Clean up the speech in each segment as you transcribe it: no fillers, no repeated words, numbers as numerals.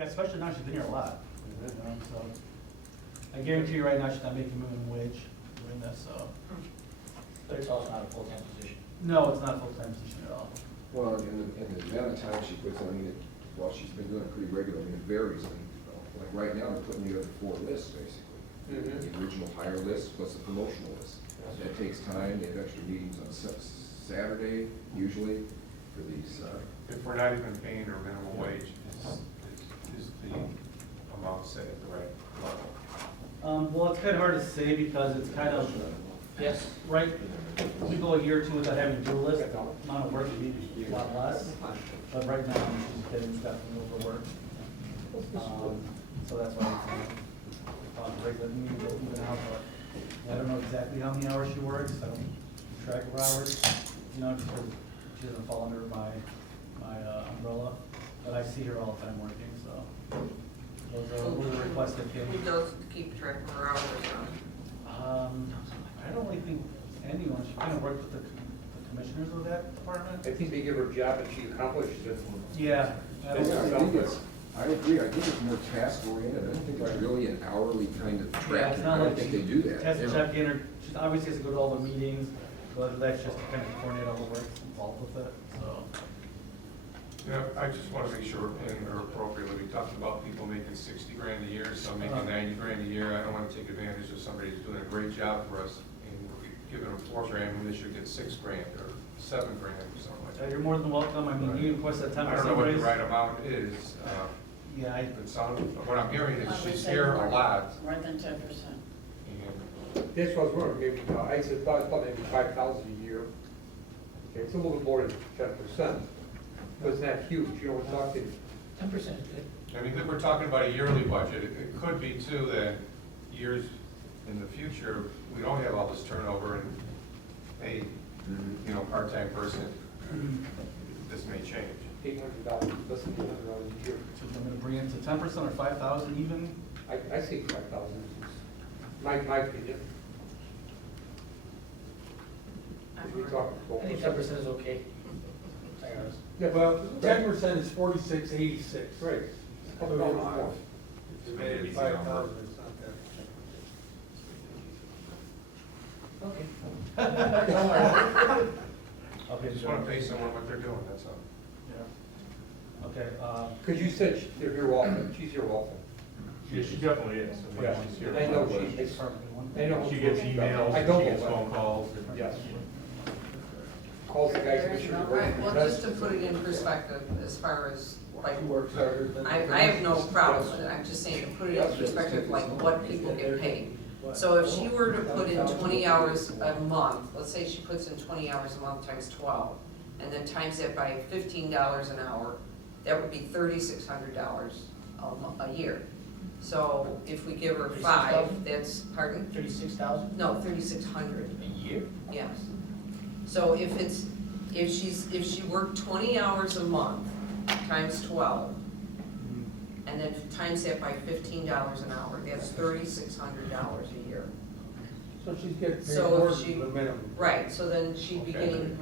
Yeah, especially now she's been here a lot. You know, so I guarantee you right now she's not making minimum wage doing this, so. But it's also not a full-time position. No, it's not a full-time position at all. Well, and the amount of time she puts in, I mean, well, she's been doing it pretty regularly, I mean, it varies. I mean, like right now, they're putting together 4 lists, basically. The original hire list plus the promotional list. That takes time, they have extra meetings on Saturday, usually, for these, If we're not even paying her minimum wage, is the amount set at the right level? Well, it's kind of hard to say because it's kind of, Yes. right, we go a year or two without having to do a list, the amount of work would be a lot less. But right now, she's getting definitely overworked. So that's why it's on regular, even out, but I don't know exactly how many hours she works, I don't keep track of hours, you know, because she doesn't fall under my umbrella, but I see her all the time working, so. Those are the requests that came. Who does keep track of her hours? I don't really think anyone, she kind of worked with the commissioners of that department. I think they give her a job and she accomplishes it. Yeah. I think it's, I agree, I think it's more task oriented, I don't think it's really an hourly kind of Yeah, track. it's I not don't like think she they do that. has to Yeah. check in, or she obviously has to go to all the meetings, but that's just to kind of coordinate all the work involved with it, so. Yeah, I just want to make sure we're paying her appropriately. We talked about people making 60 grand a year, some making 90 grand a year. I don't want to take advantage of somebody who's doing a great job for us and we're giving them 4 grand when they should get 6 grand or 7 grand or something like that. You're more than welcome, I mean, you request that 10% I raise. don't know what the right amount is. Yeah, What I'm hearing is she's here a lot. More than 10%. And This was wrong, maybe, I said, thought maybe 5,000 a year. Okay, it's a little bit more than 10%, but it's not huge, you know, we're talking. 10% is good. I mean, we're talking about a yearly budget. It could be too that years in the future, we don't have all this turnover and a, you know, part-time person, this may change. $800, less than $800 a year. so I'm gonna bring it to 10% or 5,000 even. I say 5,000, my opinion. If we talk I think 10% is okay. Like ours. Yeah, Well, 10% is 4686. right. So It's made it it's easy 5,000, it's not that. Okay. Okay, Just want to pay someone what they're doing, that's all. Yeah. Okay, Because you said they're here often, she's here often. Yeah, she definitely is. I mean, Yeah, she's here. and I know it's she's, perfect one. I know. She gets emails, I don't she gets know. phone calls. Yes. Calls the guys, make sure All they're right, working. well, just to put it in perspective, as far as, like, She works harder than. I have no problem with it, I'm just saying to put it in perspective, like, what people get paid. So if she were to put in 20 hours a month, let's say she puts in 20 hours a month times 12, and then times that by $15 an hour, that would be $3,600 a year. So if we give her 5, that's, pardon? 36,000 No, 3,600. a year? Yes. So if she worked 20 hours a month times 12, and then times that by $15 an hour, that's $3,600 a year. So she's getting paid So more if she- than the minimum. Right, so then she'd be getting,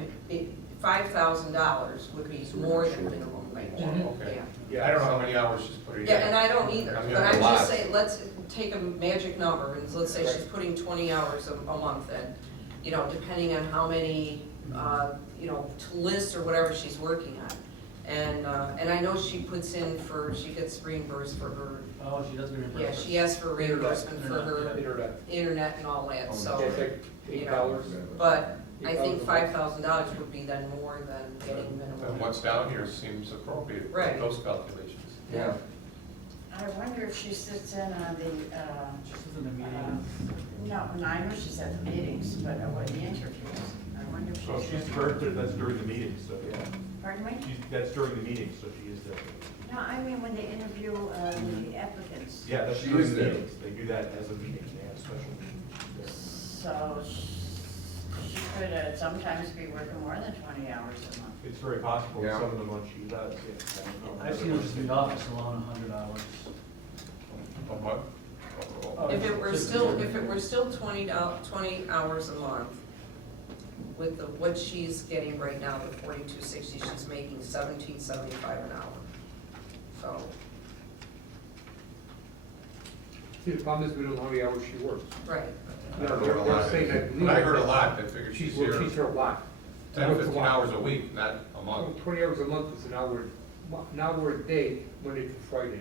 $5,000 would be more than minimum wage. Okay. Yeah. I don't know how many hours she's putting in. Yeah, and I don't either, I mean, but a I'm lot. just saying, let's take a magic number, and let's say she's putting 20 hours a month in, you know, depending on how many, you know, lists or whatever she's working on. And I know she puts in she gets reimbursed for her, Oh, she does get reimbursed. yeah, she asks for reimbursement for her Internet. internet and all that, Yeah, so, it's like you know, $8. but I think $5,000 would be then more than getting minimum. And what's down here seems appropriate, Right. those calculations. Yeah. I wonder if she sits in on the, She sits in the meetings. no, I know she's at the meetings, but what the interviews, I wonder if Well, she's. she's directed, that's during the meetings, so, yeah. Pardon me? That's during the meetings, so she is there. No, I mean when they interview the applicants. Yeah, that's She during is the there. meetings. They do that as a meeting, they have special meetings. So she could sometimes be working more than 20 hours a month. It's very possible, Yeah. some of the months she does, yeah. I don't know. I've seen her just in the office alone 100 hours. A month? If it were still 20 hours a month, with what she's getting right now, the 4260, she's making $17.75 an hour. So, See, the problem is we don't know how many hours she works. Right. I don't know They're- what a they're lot saying is. that But I heard a lot, that figured she's here She's here a lot. 10, Works a 15 lot. hours a week, not a month. 20 hours a month is an hour a day, Monday to Friday.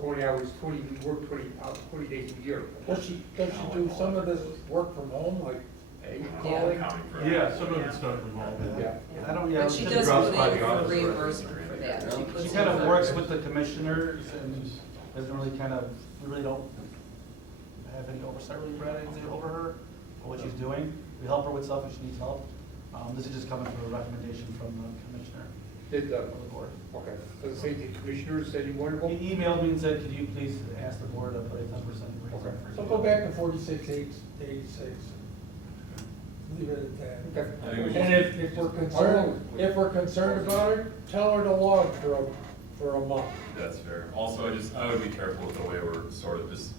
20 hours, 20, we work 20 days a year. Does she do some of this work from home, like calling? Yeah, some of it's done from home. Yeah. I don't, yeah. But she she- does drops put by in the for office, right? reimbursement for that. She puts She in kind of for- works with the commissioners and doesn't really we really don't have any oversight really, Brad, I'd say, over her, or what she's doing. We help her with stuff if she needs help. This is just coming from a recommendation from the commissioner Did, of the board. okay, does it say the commissioners said you wanted one? He emailed me and said, could you please ask the board to put a 10% raise? Okay. So go back to 46, 86. Leave it at that. Okay. I think we And just- if we're concerned about her, tell her to log for a month. That's fair. Also, I would be careful with the way we're sort of just,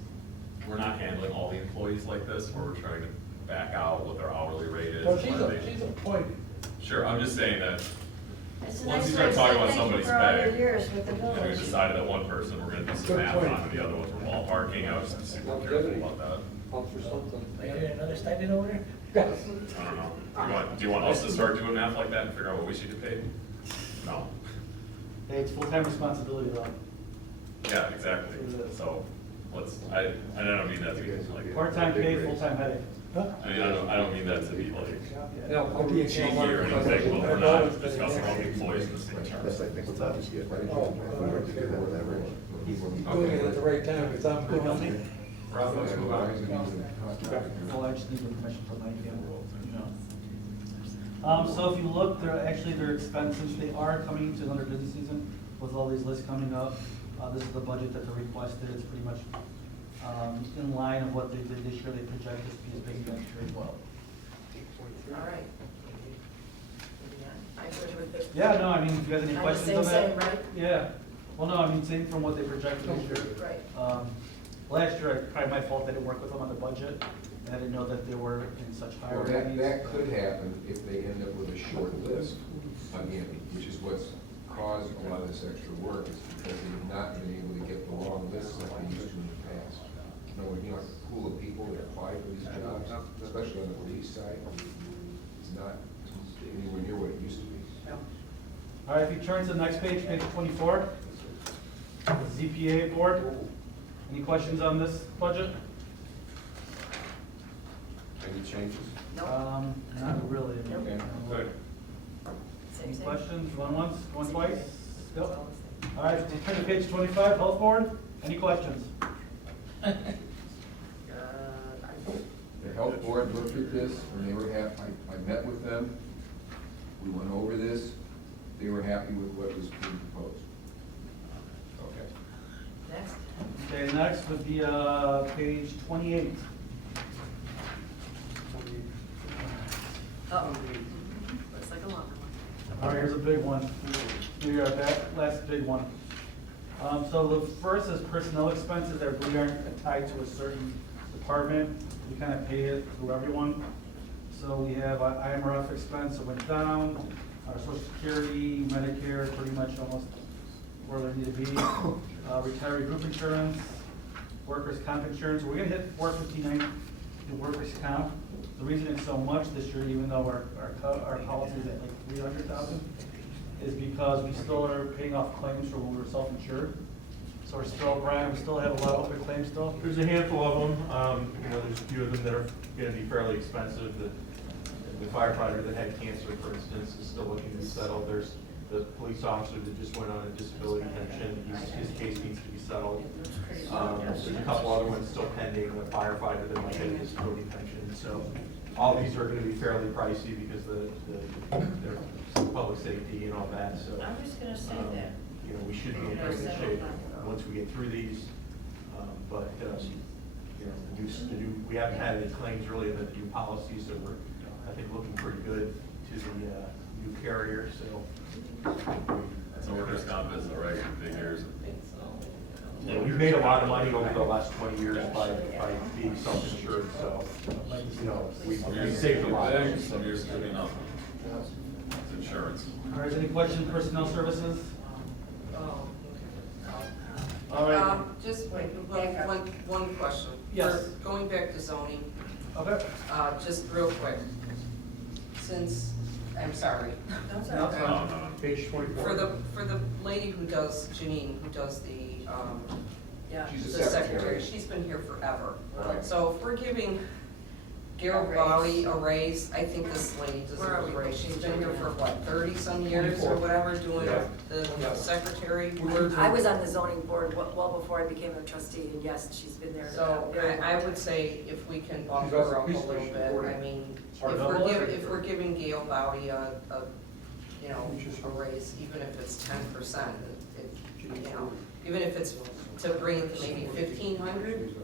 we're not handling all the employees like this, where we're trying to back out what their hourly rate is. So whether they- she's appointed. Sure, I'm just saying that, It's a once nice you way start to talking say about thank you somebody's for all your pay, years with the and we village. decided that one person, we're gonna do some Good math point. on, and the other ones we're ballparking, I would just be super careful about that. Count for something. Another stipend over there? Yes. I don't know. Do you want us to start doing math like that and figure out what we should get paid? No. Hey, it's full-time responsibility though. Yeah, exactly. So, I don't mean that to be like. Part-time pay, full-time headache. I mean, I don't mean that to be like No, I'll be cheeky or anything, but we're not discussing all the employees in the same terms. Doing it at the right time, because I'm going. Rob, let's move on. Well, I just need the permission from my so if you look, their expenses, they are coming to another busy season with all these lists coming up. This is the budget that they requested. It's pretty much in line of what they did this year. They project this to be as busy next year as well. All right. Yeah, no, I mean, if you guys have any Kind of questions on that? same, right? Yeah. Well, no, I mean, same from what they projected this year. Right. Last year, probably my fault, I didn't work with them on the budget, and I didn't know that they were in such high Well, revenues. that could happen if they end up with a short list, again, which is what's caused a lot of this extra work, is because they've not been able to get the long lists like they used to in the past. You know, like the pool of people that apply for these jobs, especially on the police side, is not anywhere near what it used to be. All right, if you turn to the next page, page 24, the ZPA board. Any questions on this budget? Any changes? Not really. Okay, good. Any questions? Going once, going twice? Yep. All right, if you turn to page 25, health board. Any questions? The health board looked at this, and they were happy, I met with them, we went over this, they were happy with what was being proposed. Okay. Next. Okay, next would be page 28. Uh-oh. Looks like a longer one. All right, here's a big one. Here you are, that last big one. So the first is personnel expenses that really aren't tied to a certain department. We kind of pay it through everyone. So we have IMRF expense that went down, our Social Security, Medicare, pretty much almost where they need to be. Retiree group insurance, workers' comp insurance. We're gonna hit 459 in workers' comp. The reason it's so much this year, even though our policy is at like 300,000, is because we still are paying off claims from when we were self-insured. So we're still, Brian, we still have a lot of open claims still. There's a handful of them, there's a few of them that are gonna be fairly expensive. The firefighter that had cancer, for instance, is still looking to be settled. There's the police officer that just went on a disability pension, his case needs to be settled. There's a couple other ones still pending, a firefighter that might get a disability pension. So all these are gonna be fairly pricey because they're public safety and all that, so. I was gonna say that. We should be in pretty good shape once we get through these. But, we haven't had any claims really in the new policy, so we're, I think, looking pretty good to the new carrier, so. So workers' comp is already figures. Yeah, we've made a lot of money over the last 20 years by being self-insured, so, we've saved a lot. Some years could be nothing. It's insurance. All right, any questions, personnel services? All right. Just Wait, back up. one question. Yes. For going back to zoning, Okay. just real quick, since, I'm sorry. Those No, are, it's fine. Page 24. For the lady who does, Janine, who does the, yeah. She's the a secretary, she's been here forever. Right. So if we're giving A Garibaldi raise. a raise, I think this lady deserves Where are a we? raise. She's been here for what, 30-some years 24. or whatever, doing Yeah. the Yeah. secretary We're work. doing- I was on the zoning board well before I became a trustee, and yes, she's been there. So a very long I would time. say if we can bump She's also her up a police little station bit, board. I mean, Or if double we're it. giving, if we're giving Gail Bowdy you know, Which is- a raise, even if it's 10%, you know, even if it's to bring it to maybe 1,500,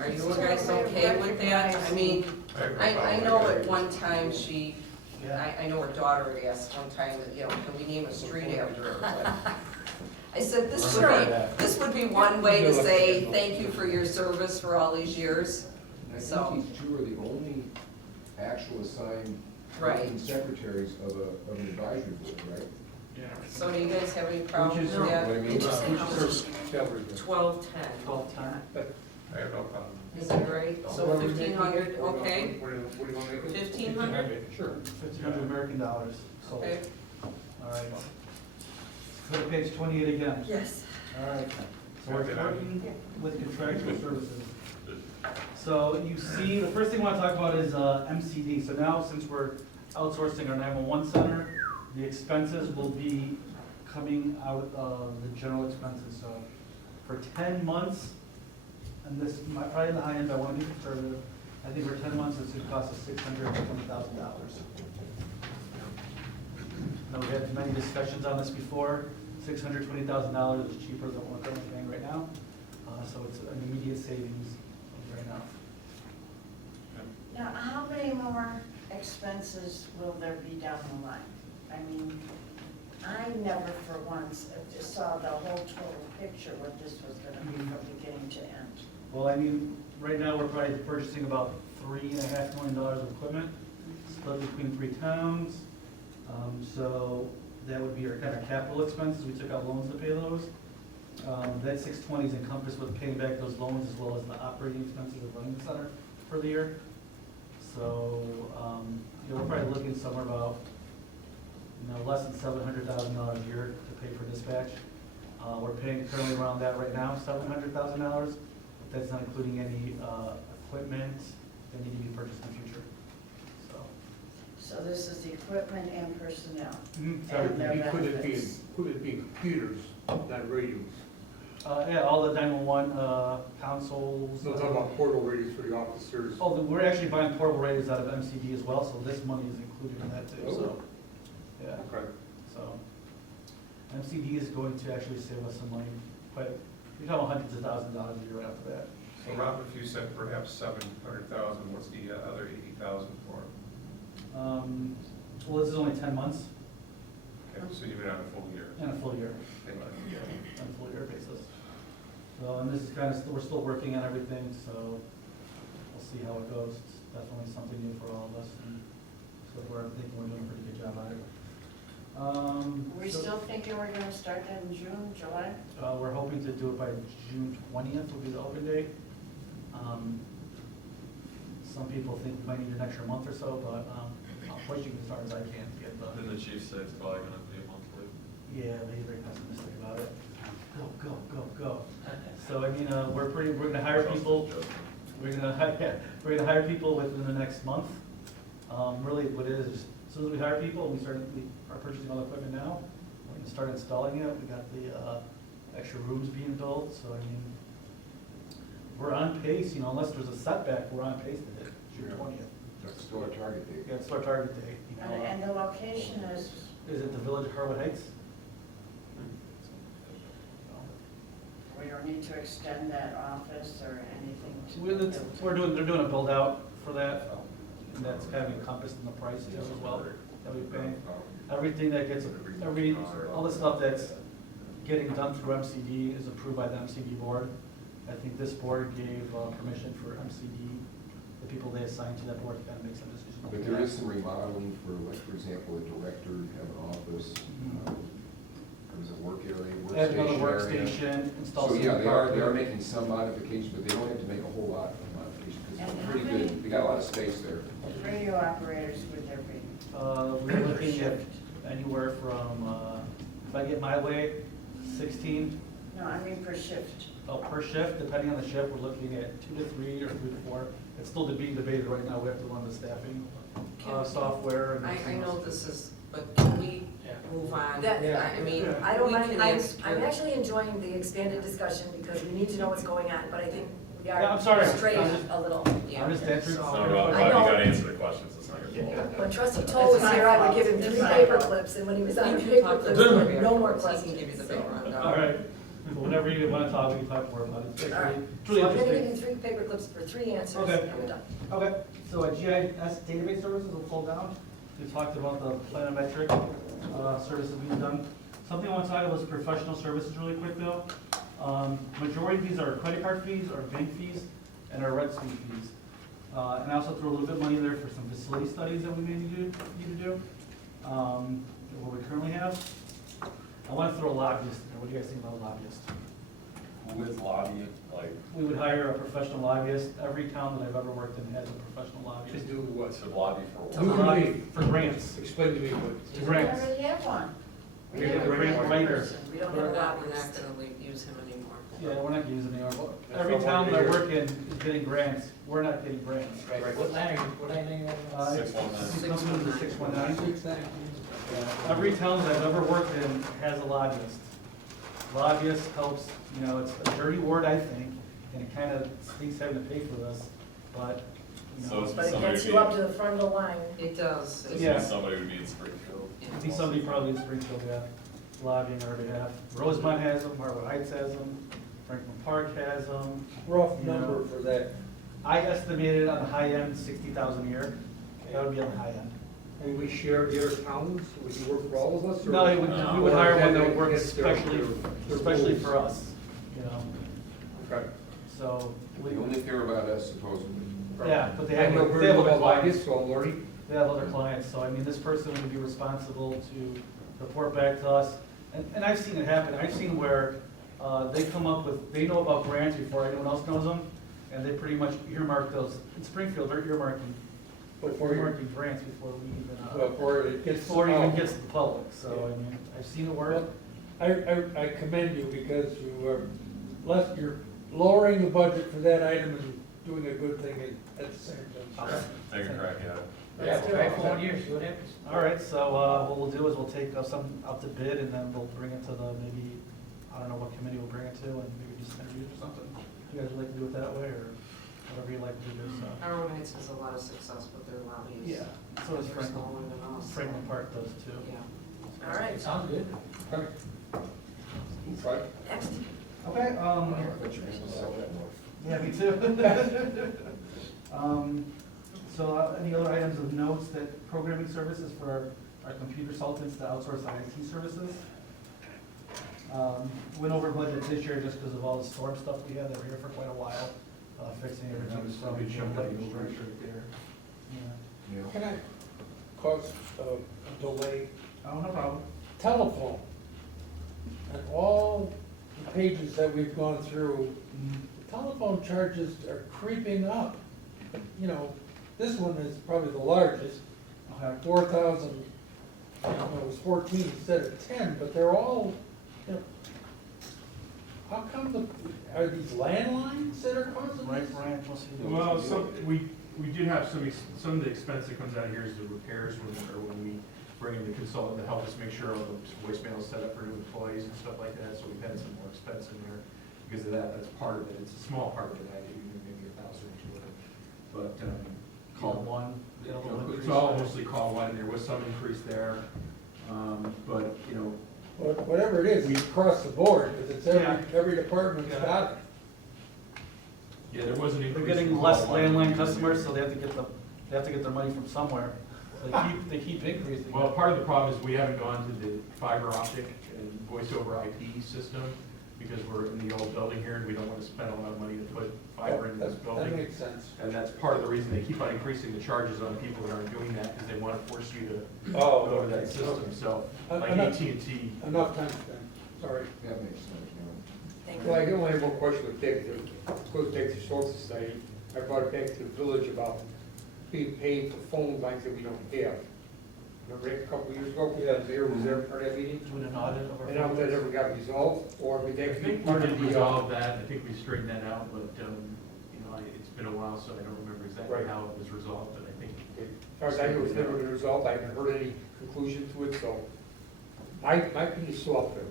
are you guys okay with that? I mean, I know at one time she, I know her daughter had asked one time that, you know, can we name a street after her? But I said, this would be one way to say, thank you for your service for all these years. And I So- think these two are the only actual assigned Right. acting secretaries of an advisory board, right? So do you guys have any problem Which with is- that? What I mean? Did you say how much? Salary. 1210, 12/10. I have no problem. is that right? So What are we making? 1,500, What do you- okay? What do you want to make it? 1,500, Sure. $1,500 American dollars sold. okay? All right. Go to page 28 again. Yes. All right. So we're working with contractual services. So you see, the first thing I want to talk about is MCD. So now, since we're outsourcing our 911 center, the expenses will be coming out of the general expenses. So for 10 months, and this might probably in the high end, I want to be conservative. I think for 10 months, it's going to cost us $620,000. Now, we had many discussions on this before. $620,000 is cheaper than what we're currently paying right now. So it's an immediate savings right now. now, how many more expenses will there be down the line? I mean, I never for once saw the whole total picture, what this was gonna be from beginning to end. Well, I mean, right now, we're probably purchasing about $3.5 million of equipment, split between 3 towns. So that would be our kind of capital expenses. We took out loans to pay those. That 620 is encompassed with paying back those loans as well as the operating expenses of running the center for the year. So, you know, we're probably looking somewhere about, you know, less than $700,000 a year to pay for dispatch. We're paying currently around that right now, $700,000. That's not including any equipment that need to be purchased in the future. So, So this is the equipment and personnel. sorry. And their Could it be, benefits. could it be computers, not radios? Yeah, all the 911 consoles. So I'm talking about portable radios for the officers. Oh, we're actually buying portable radios out of MCD as well, so this money is included in that too, so, yeah. Okay. So, MCD is going to actually save us some money, but you're talking hundreds of thousands of dollars a year right after that. So Rob, if you said perhaps 700,000, what's the other 80,000 for? Well, this is only 10 months Okay, so you've been on a full year. and a full year, Thank you. on a full year basis. So, and this is kind of, we're still working on everything, so we'll see how it goes. It's definitely something new for all of us, and so we're thinking we're doing a pretty good job on it. We So- still thinking we're gonna start that in June, July? We're hoping to do it by June 20th will be the open date. Some people think we might need an extra month or so, but I'll push you as hard as I can to get Then the, the chief said it's probably gonna be a monthly. yeah, he's very pessimistic about it. Go. So, I mean, we're gonna hire people, we're gonna hire people within the next month. Really what it is, as soon as we hire people, we are purchasing all the equipment now. We're gonna start installing it. We got the extra rooms being built, so I mean, we're on pace, you know, unless there's a setback, we're on pace to hit June 20th. That's still our target date. Yeah, it's our target date, you know. And the location is, Is it the Village of Harwood Heights? we don't need to extend that office or anything to. They're doing a build out for that, and that's kind of encompassed in the price too as well, that we pay. Everything that gets, all the stuff that's getting done through MCD is approved by the MCD board. I think this board gave permission for MCD, the people they assigned to that board to kind of make some decisions. But there is some remodeling for, like, for example, a director, have an office. Mhm. was a work area, Add another workstation area. workstation, install So, some yeah, they carpet. are making some modifications, but they don't have to make a whole lot of modifications, because And it's how pretty many- good, they got a lot of space there. Radio operators would there be? We're looking at anywhere from, if I get my way, 16 No, I mean per shift. per shift, depending on the shift, we're looking at 2 to 3 or 3 to 4. It's still being debated right now, we have to run the staffing software. And I know this is, but can we move on? That- I mean, I don't we mind, can I'm answer- actually enjoying the expanded discussion because we need to know what's going on, but I think we Yeah, I'm are sorry. straying I'm just- a little. Yeah. I'm just answering. So- No, no, I'm I glad you know. gotta answer the questions, it's not your fault. When trustee Toll was here, I would give him 3 paper clips, and when he was on You the can paper talk to clips, the there were lawyer no more afterwards. questions. He can give you the big so. rundown. All right, whenever you want to talk, we can talk more about it. It's All right, really so I'm gonna give interesting. you 3 paper clips for 3 answers, Okay. and we're done. Okay, so GIS database services will fall down. We talked about the planometric services we've done. Something I want to talk about is professional services really quick though. Majority of these are credit card fees, our bank fees, and our red suite fees. And I also threw a little bit of money in there for some facility studies that we may need to do. What we currently have. I want to throw a lobbyist in there. What do you guys think about a lobbyist? Who is lobbying, like, We would hire a professional lobbyist. Every town that I've ever worked in has a professional To lobbyist. do what? to lobby for To what? lobby for grants. Explain to me what. We Grants. already have one. We have a grant writer. We don't have a We're not lobbyist. gonna use him anymore. Yeah, we're not using the, but That's every not town what that I we work in is getting grants. We're not getting grants. Right, what line are you on? 619. It comes from the 619. 619. Every town that I've ever worked in has a lobbyist. Lobbyist helps, you know, it's a dirty word, I think, and it kind of stinks having to pay for this, but, you So know. it's- But it Somebody gets be- you up to the front of the line. It does. This Yeah. means somebody would be in Springfield. I think somebody probably in Springfield, yeah, lobbying on our behalf. Rosemont has them, Marwood Heights has them, Franklin Park has them. Rough You know. number for that. I estimated on the high end, 60,000 a year. That would be on the high end. And we share the other towns, would you work for all of us? or- No, we would hire one that would work Against their- especially rules. for us, you know, Okay. so. we- They only care about us supposedly. Yeah, but they I have, know they very have little other about clients. this, so I'm learning. They have other clients, so I mean, this person would be responsible to report back to us. And I've seen it happen, I've seen where they come up with, they know about grants before anyone else knows them, and they pretty much earmark those. In Springfield, they're earmarking grants before we even, Before it gets. before it even out. gets to the public, so I mean, I've seen it work. I commend you because you're lowering the budget for that item and doing a good thing at the same time. Take a crack at it. Yeah, try it for 1 year, see what happens. All right, so what we'll do is we'll take some out to bid, and then we'll bring it to the, maybe, I don't know what committee we'll bring it to, and maybe just interview or something. You guys would like to do it that way, or whatever you like to do, so. Harrow Heights has a lot of success with their lobbyists. Yeah, so does They're Franklin. smaller than us. Franklin Park does too. Yeah. All right, Sounds good. Okay. Right. next. Okay, yeah, me too. So any other items of notes that programming services for our computer consultants to outsource IT services? Went over budget this year just because of all the storm stuff we had, that were here for quite a while, fixing everything from. Good chunk of the overage right there. Yeah. Yeah. Can I cause a delay? Oh, no problem. Telephone. And all the pages that we've gone through, telephone charges are creeping up. You know, this one is probably the largest, Okay. 4,000, it was 14 instead of 10, but they're all, you know, how come are these landlines that are causing Right, this? Brian, we'll see. Well, we did have some of the expense that comes out here is the repairs when we bring in the consultant to help us make sure all the voicemail is set up for new employees and stuff like that, so we've had some more expense in there because of that, that's part of it, it's a small part of it, maybe 1,000 or 200. But, Call one. it's all mostly call one, and there was some increase there, but, you know, Whatever it is, it's across the board, because it's every department's Yeah. got it. yeah, there was an increase. They're getting in less call one. landline customers, so they have to get their money from somewhere. So they keep increasing. Well, part of the problem is we haven't gone to the fiber optic and voice over IP system because we're in the old building here and we don't want to spend a lot of money to put fiber in this That building. makes sense. And that's part of the reason they keep on increasing the charges on people that aren't doing that because they want to force you to Oh, go to that okay. system. So like Enough- AT&T, Enough time spent. Sorry. That makes sense, you know. Thank Well, I you. only have one question with Dick, it goes back to Short Society. I brought it back to the village about being paid for phone lines that we don't have. Remember that a couple of years ago, the mayor was there for that meeting? Doing an audit of our. And I don't know if that ever got resolved, or if I that could be think we part of did the, resolve that, I think we straightened that out, but, you know, it's been a while, so I don't remember exactly Right. how it was resolved, but I think. as far as I know, it's never been resolved, I haven't heard any conclusion to it, so. My opinion is still up there.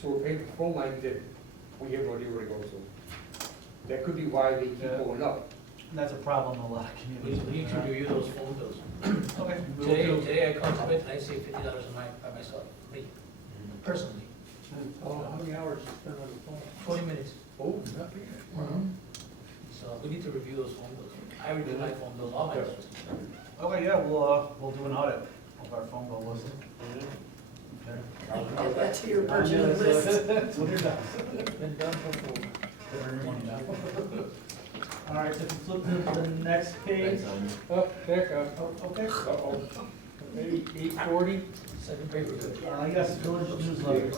So we're paying for phone lines that we have no idea where to go to. That could be why they keep Yeah. going up. And that's a problem in a lot of We communities. need to review those phone bills. Okay. we will Today, do. today I contemplate, and I save $50 on by myself, me, personally, How many hours you spend on the phone? 20 minutes. Oh, not bad. So we need to review those phone bills. I review my phone bills, all my bills. Okay, yeah, we'll do an audit of our phone bill list. Okay. Add that to your budget list. That's what it does. Been done before. Earn your money now. All right, so if you flip to the next page. Up, back up. Oh, okay. Uh-oh. 840? Second paper, good. Yes, village newsletter.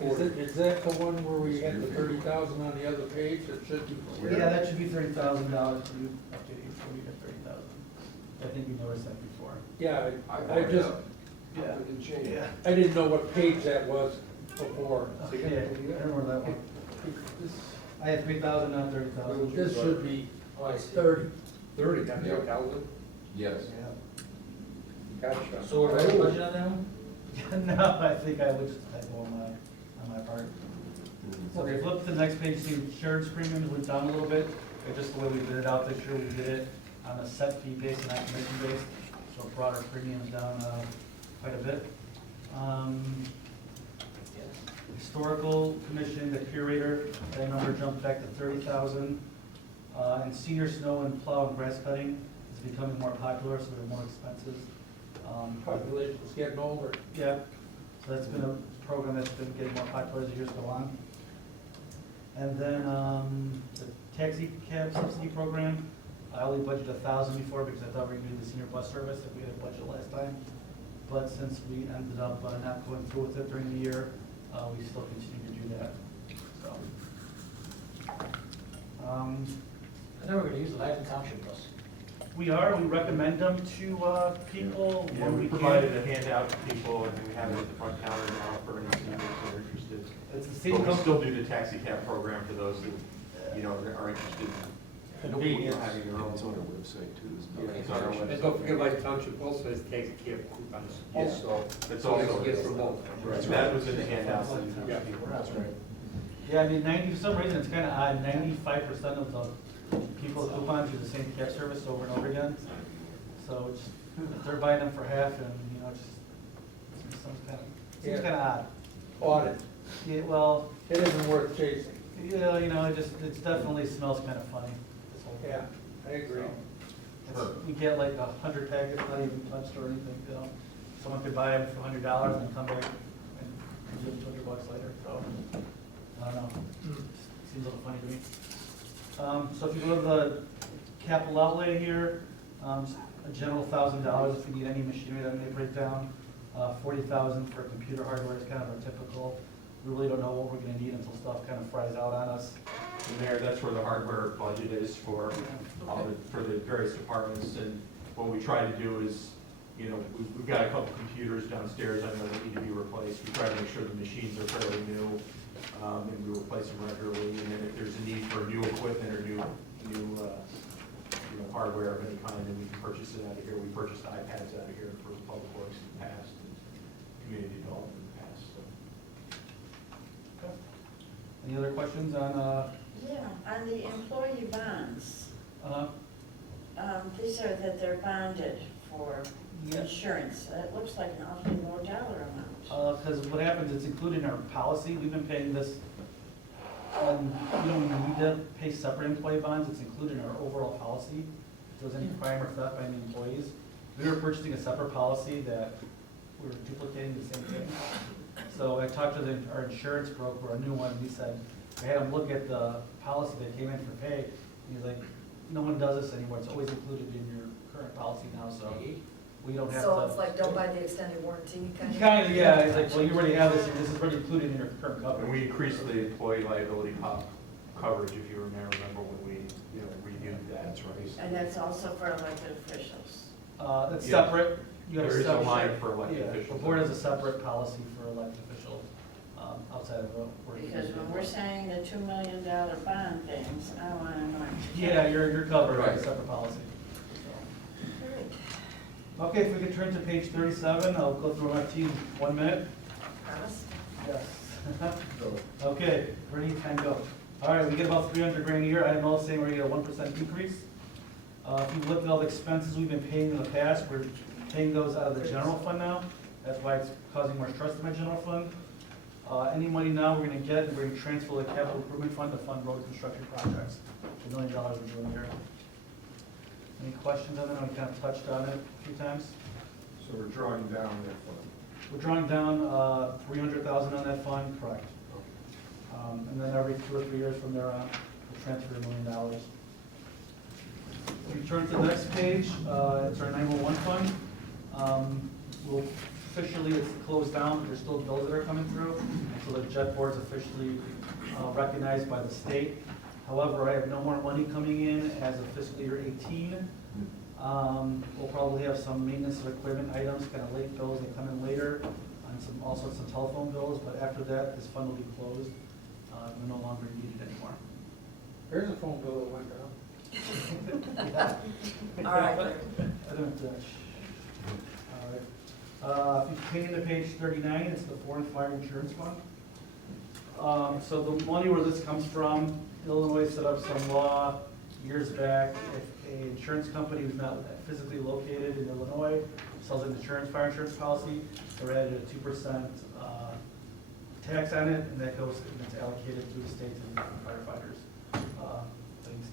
Is that the one where we had the 30,000 on the other page? It should be. Yeah, that should be $30,000 for you, up to 840 to 30,000. I think we noticed that before. Yeah, I I brought it just, up. It didn't change. Yeah. I didn't know what page that was before. Okay, I remember that one. I had 3,000, not 30,000. This should be Oh, I see. 30. 30, not Yeah. 10,000? Yes. Yeah. Gotcha. So we're ready to budget on that one? No, I think I would just typo on my part. So if you flip to the next page, see insurance premiums went down a little bit. It's just the way we did it out this year, we did it on a set fee base and not commission based, so it brought our premiums down quite a bit. Historical commission, the curator, that number jumped back to 30,000. And senior snow and plow and grass cutting is becoming more popular, so they're more expensive. Population's getting older. Yeah, so that's been a program that's been getting more popular as the years go on. And then, the taxi cab subsidy program, I only budgeted 1,000 before because I thought we were gonna do the senior bus service that we had budgeted last time. But since we ended up not going through with it during the year, we still continue to do that, so. I know we're gonna use the Lighton Township bus. We recommend them to people Yeah, when we we provided can. a handout to people, and we have it at the front counter now for any seniors that are interested. It's the But same we company. still do the taxi cab program for those who, you know, are interested in Convenience. having their own. It's on our website too, isn't Yeah, it? it's on our And website. don't forget, my township also has taxi cab coupons Yes. also. It's So they also- can get from both. That was in the handout. Yeah. That's right. Yeah, I mean, for some reason, it's kind of odd, 95% of the people with coupons do the same cab service over and over again. So it's, if they're buying them for half and, you know, it just, seems kind of odd. Audit. Yeah, well, It isn't worth chasing. yeah, you know, it definitely smells kind of funny, this whole thing. Yeah, I agree. We get like 100 packets, not even touched or anything, you know. Someone could buy them for $100 and then come back and give them $200 later, so, I don't know. Seems a little funny to me. So if you go to the capital outlay here, a general $1,000 if you need any machinery that may break down. 40,000 for computer hardware is kind of our typical. We really don't know what we're gonna need until stuff kind of fries out on us. And there, that's where the hardware budget is for for the various departments, and what we try to do is, you know, we've got a couple computers downstairs, I know that need to be replaced. We try to make sure the machines are fairly new, and we replace them regularly, and then if there's a need for new equipment or new, hardware of any kind, then we can purchase it out of here. We purchased iPads out of here for Public Works in the past, and community development in the past, so. Okay. Any other questions on, Yeah, on the employee bonds, uh, they said that they're bonded for Yeah. insurance. It looks like an awfully low dollar amount. because what happens, it's included in our policy, we've been paying this, we don't need to pay separate employee bonds, it's included in our overall policy. If there's any crime or theft by any employees, we were purchasing a separate policy that we were duplicating the same thing. So I talked to our insurance broker, a new one, and he said, I had him look at the policy that came in for pay, and he's like, no one does this anymore, it's always included in your current policy now, so we don't have to. So it's like, don't buy the extended warranty kind of? Kind of, yeah, it's like, well, you already have this, and this is already included in your current And coverage. we increased the employee liability coverage, if you remember when we, reviewed that. That's right. And that's also for elected officials. That's Yeah. separate. You have There is a separate- line for elected yeah, officials. The board has a separate policy for elected officials, outside of what. Because when we're saying the $2 million bond things, I wanna know. Yeah, you're covered by a Right. separate policy. All right. So. Okay, if we could turn to page 37, I'll go through my team 1 minute. Promise? Yes. Okay, ready, time, go. All right, we get about 300 grand a year. I know saying we're gonna get a 1% decrease. If you look at all the expenses we've been paying in the past, we're paying those out of the general fund now. That's why it's causing more stress in my general fund. Any money now we're gonna get, we're gonna transfer the capital improvement fund to fund road construction projects. $1 million we're doing here. Any questions on that? We kind of touched on it a few times. So we're drawing down that fund. We're drawing down 300,000 on that fund, correct. And then every 2 or 3 years from there on, we'll transfer $1 million. If you turn to the next page, it's our 911 fund. We'll officially, it's closed down, but there's still bills that are coming through. So the jet board's officially recognized by the state. However, I have no more money coming in as of fiscal year 18. We'll probably have some maintenance of equipment items, kind of late bills that come in later, and also some telephone bills, but after that, this fund will be closed. We're no longer needed anymore. Here's a phone bill that went down. Yeah. All right. I don't, all right. If you pay into page 39, it's the foreign fire insurance fund. So the money where this comes from, Illinois set up some law years back. If an insurance company who's not physically located in Illinois sells an fire insurance policy, they're added a 2% tax on it, and that goes, and it's allocated through the state to firefighters. Things.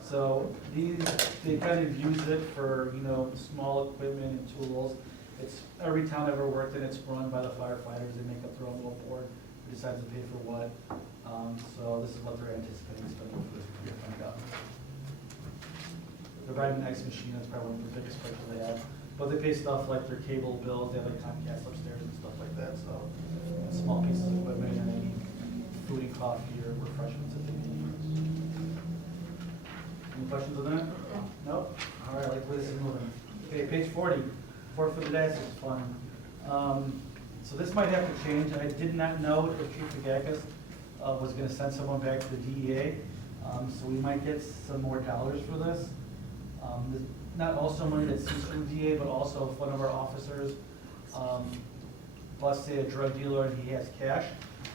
So they kind of use it for, small equipment and tools. It's, every town I've ever worked in, it's run by the firefighters. They make up their own little board, who decides to pay for what. So this is what they're anticipating spending for this year coming up. They're buying an X machine, that's probably one of the biggest purchases they have. But they pay stuff like their cable bills, they have like Comcast upstairs and stuff like that, so. And small pieces of equipment, and any food and coffee or refreshments that they need. Any questions on that? Nope? All right, like where this is moving. Okay, page 40, forfeited assets fund. So this might have to change. I did not know if Chief Agakis was gonna send someone back to the DEA. So we might get some more dollars for this. Not also money that's seized from the DEA, but also if one of our officers, let's say a drug dealer and he has cash,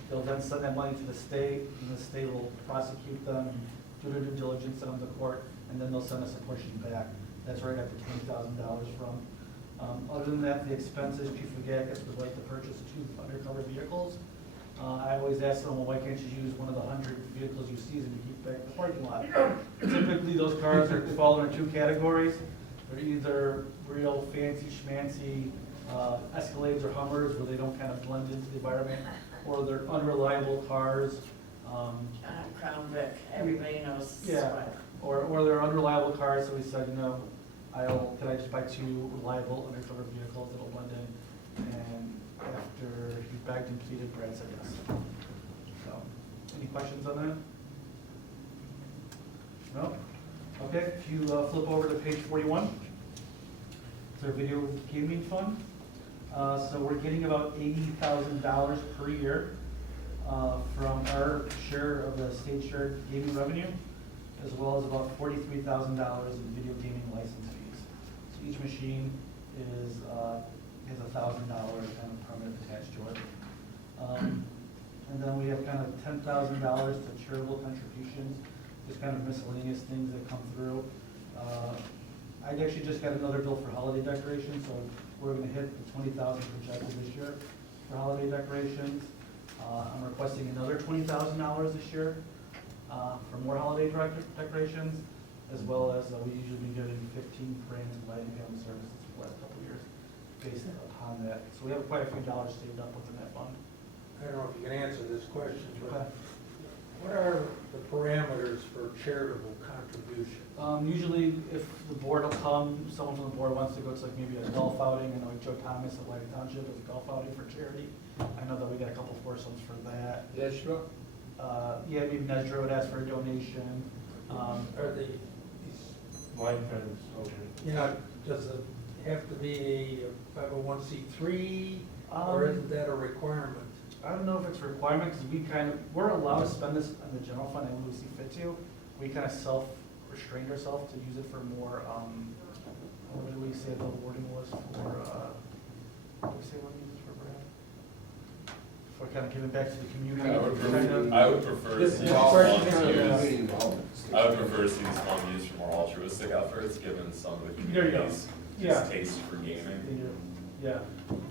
they'll then send that money to the state, and the state will prosecute them, do their due diligence, send them to court, and then they'll send us a portion back. That's where I got the $20,000 from. Other than that, the expenses, Chief Agakis would like to purchase 2 undercover vehicles. I always ask them, well, why can't you use one of the 100 vehicles you seize and you keep back in the parking lot? Typically, those cars fall into 2 categories. They're either real fancy schmancy Escalades or Hummers where they don't kind of blend into the environment, or they're unreliable cars. Crown Vic, everybody knows. Yeah, or they're unreliable cars, so we said, can I just buy 2 reliable undercover vehicles that'll blend in? And after he bagged and pleaded, Brad said yes. So, any questions on that? No? Okay, if you flip over to page 41, it's our video gaming fund. So we're getting about $80,000 per year from our share of the state share gaming revenue, as well as about $43,000 in video gaming license fees. So each machine is has $1,000 kind of permanent attached to it. And then we have kind of $10,000 to charitable contributions, just kind of miscellaneous things that come through. I actually just got another bill for holiday decorations, so we're gonna hit the $20,000 projected this year for holiday decorations. I'm requesting another $20,000 this year for more holiday decorations, as well as we usually been getting 15 brands of lighting family services for the last couple of years based upon that. So we have quite a few dollars saved up within that fund. I don't know if you can answer this question, but What are the parameters for charitable contribution? Usually if the board will come, someone from the board wants to go to like maybe a golf outing, I know like Joe Thomas of White Township is a golf outing for charity. I know that we got a couple foursomes for that. Yeah, sure. Yeah, maybe Nesdra would ask for a donation. Are they, these, Line fence, okay. you know, does it have to be a 501c3, or is that a requirement? I don't know if it's a requirement, because we're allowed to spend this on the general fund and when we see fit to. We kind of self-restrained ourselves to use it for more, what did we say the wording was for, what did we say what we use it for, Brad? For kind of giving back to the community. I would prefer to see these funds used, I would prefer to see these funds used for more altruistic efforts, given some of the There you go. community's Yeah. distaste for gaming. Yeah.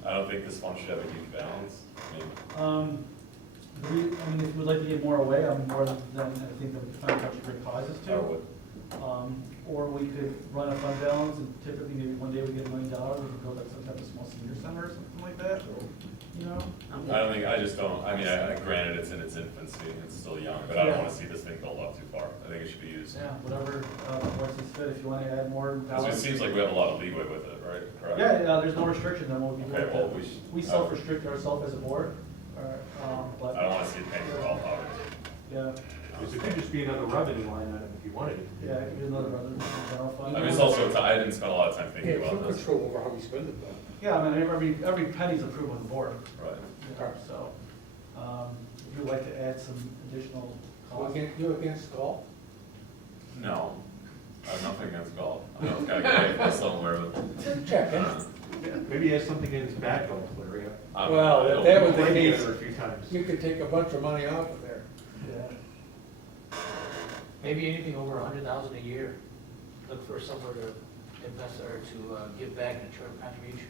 I don't think this fund should have a huge balance. I mean, I mean, if we'd like to get more away, I'm more than, I think that we find such great causes I to. would. Or we could run a fund balance and typically maybe one day we get $1 million, we could build like some type of small senior center or something like that, you know? I just don't, I mean, granted, it's in its infancy, it's still young, but I don't wanna see this thing build up too far. I think it should be used. Yeah, whatever, works is fit, if you wanna add more Because dollars. it seems like we have a lot of leeway with it, right? Correct? Yeah, there's no restrictions on what we do. Okay, well, We self-restrict ourselves as a board, but. I don't wanna see it paying for all powers. Yeah, Because it could just be another revenue line item if you wanted it. yeah, it could be another other general fund. I mean, it's also, I didn't spend a lot of time Yeah, thinking some about this. control over how we spend it though. Yeah, I mean, every penny's approved with the board. Right. So, if you'd like to add some additional costs. You against golf? No, I have nothing against golf. I know it's gotta get paid for somewhere, but. Just checking. Maybe he has something in his bag golf area. Well, I don't- that was the Played case. together a few times. You could take a bunch of money off of there. Yeah. Maybe anything over 100,000 a year, look for somewhere to invest or to give back in a charitable contribution.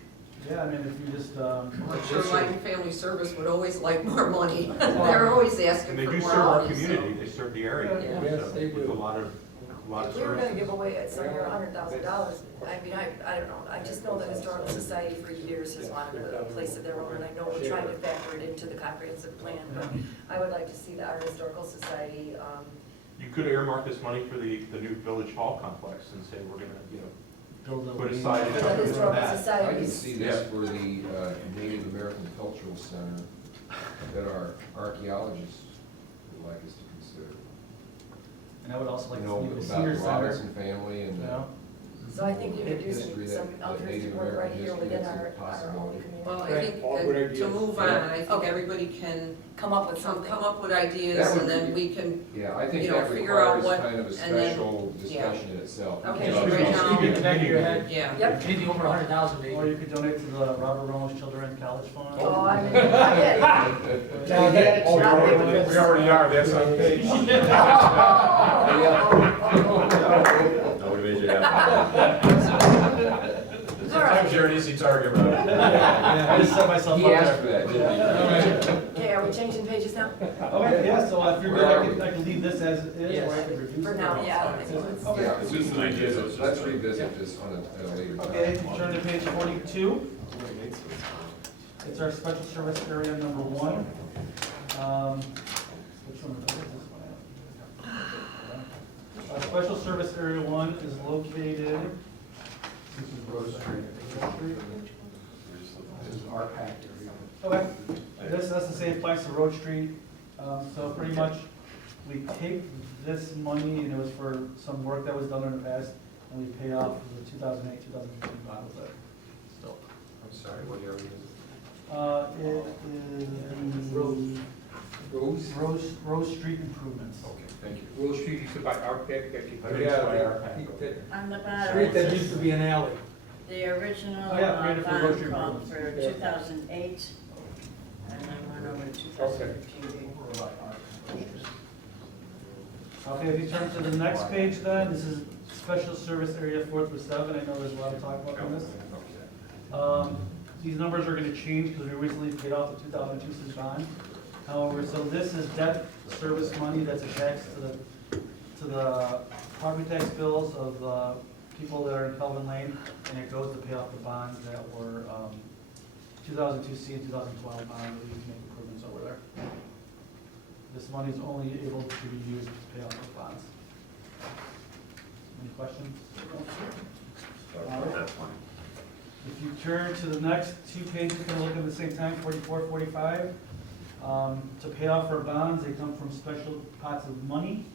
Yeah, I mean, if you just, I'm sure Life and Family Service would always like more money. They're always And asking they for do more serve our money, so. community, they serve the area. Yeah. Yes, so, they with do. a lot of If we were gonna give services. away at some year $100,000, I mean, I don't know, I just know that Historical Society for years has wanted a place of their own, and I know we're trying to factor it into the comprehensive plan, but I would like to see our Historical Society, You could earmark this money for the new village hall complex and say, we're gonna, build a. put aside for the something for Historical that. I can Societies. see this for the Native American Cultural Center that our archaeologists would like us to consider. And I would also like You to know, see the about senior the center, Robinson family and you know? So I think you could do history some that altruistic Native work right American here history, within that's a our own possibility. community. Well, I Right, think all that good to ideas. move on, I think Okay. everybody can Come up with something. come up with ideas That would and then be- we can, Yeah, I think you know, that figure out requires what- kind of a and then- special yeah. discussion in itself. Okay, Yeah, so it's right not- now, Keep it in the back of your head. yeah. Yep. Anything over 100,000, maybe. Or you could donate to the Robert Ramos Children's College Fund. Oh, I mean, I get it. Now, that- Oh, we already are, that's on page. Nobody made you happy. All right. you're an easy target, Rob. I just set myself He up asked there. for that, didn't he? Okay, are we changing pages now? Okay, yeah, so if you're Where good, are I can leave this as it is, or I can reduce it. For now, yeah, I don't think it's. Okay. Yeah, It's just an idea, so it's just let's a- revisit this on a later time. Okay, if you turn to page 42, it's our special service area number 1. Which one is this one? Special service area 1 is located. This is Rose Street. This is our pack area. Okay, that's the same place, the Road Street. So pretty much, we take this money, and it was for some work that was done in the past, and we pay off the 2008, 2015 bond with it. Still. I'm sorry, what area is it? It is Rose Street improvements. Okay, thank you. Willow Street used to buy our pack, that you. I think it's by our pack. On the Street that bottom, used to be an alley. the original Oh, yeah, created for Rose bond Street called improvements. for 2008, and then went over to 2015. Okay, if you turn to the next page then, this is special service area 4 through 7. I know there's a lot of talk about on this. These numbers are gonna change because we recently paid off the 2002 city bond. However, so this is debt service money that's attached to the property tax bills of people that are in Kelvin Lane, and it goes to pay off the bonds that were 2002 C and 2012 bond, we need to make improvements over there. This money is only able to be used to pay off those bonds. Any questions? That's fine. If you turn to the next two pages, we're gonna look at the same time, 44, 45. To pay off our bonds, they come from special pots of money.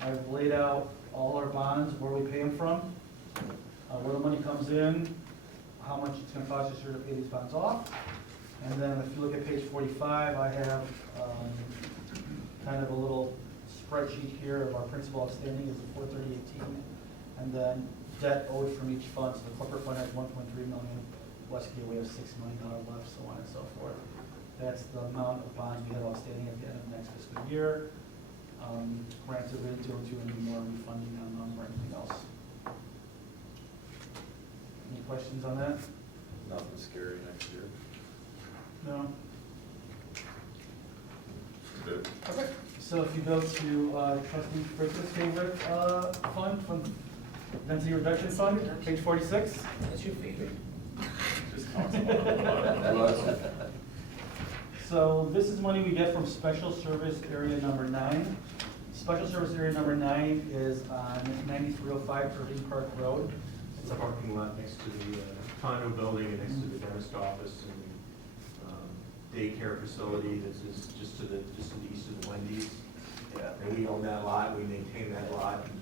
I've laid out all our bonds, where we pay them from, where the money comes in, how much it's gonna cost us here to pay these bonds off. And then if you look at page 45, I have kind of a little spreadsheet here of our principal outstanding is 430.18, and then debt owed from each fund. So the corporate fund has 1.3 million, Westgate we have $6 million left, so on and so forth. That's the amount of bonds we have outstanding at the end of next fiscal year. Granted, we didn't do any more refunding on them or anything else. Any questions on that? Nothing scary next year. No? Good. Okay. So if you go to trustee Fritz's favorite fund, from density reduction fund, page 46. That's your favorite. Just talks about it. So this is money we get from special service area number 9. Special service area number 9 is on 9305 Irving Park Road. It's a parking lot next to the condo building and next to the dentist office and daycare facility. This is just to the east of the Wendy's. Yeah. And we own that lot, we maintain that lot. And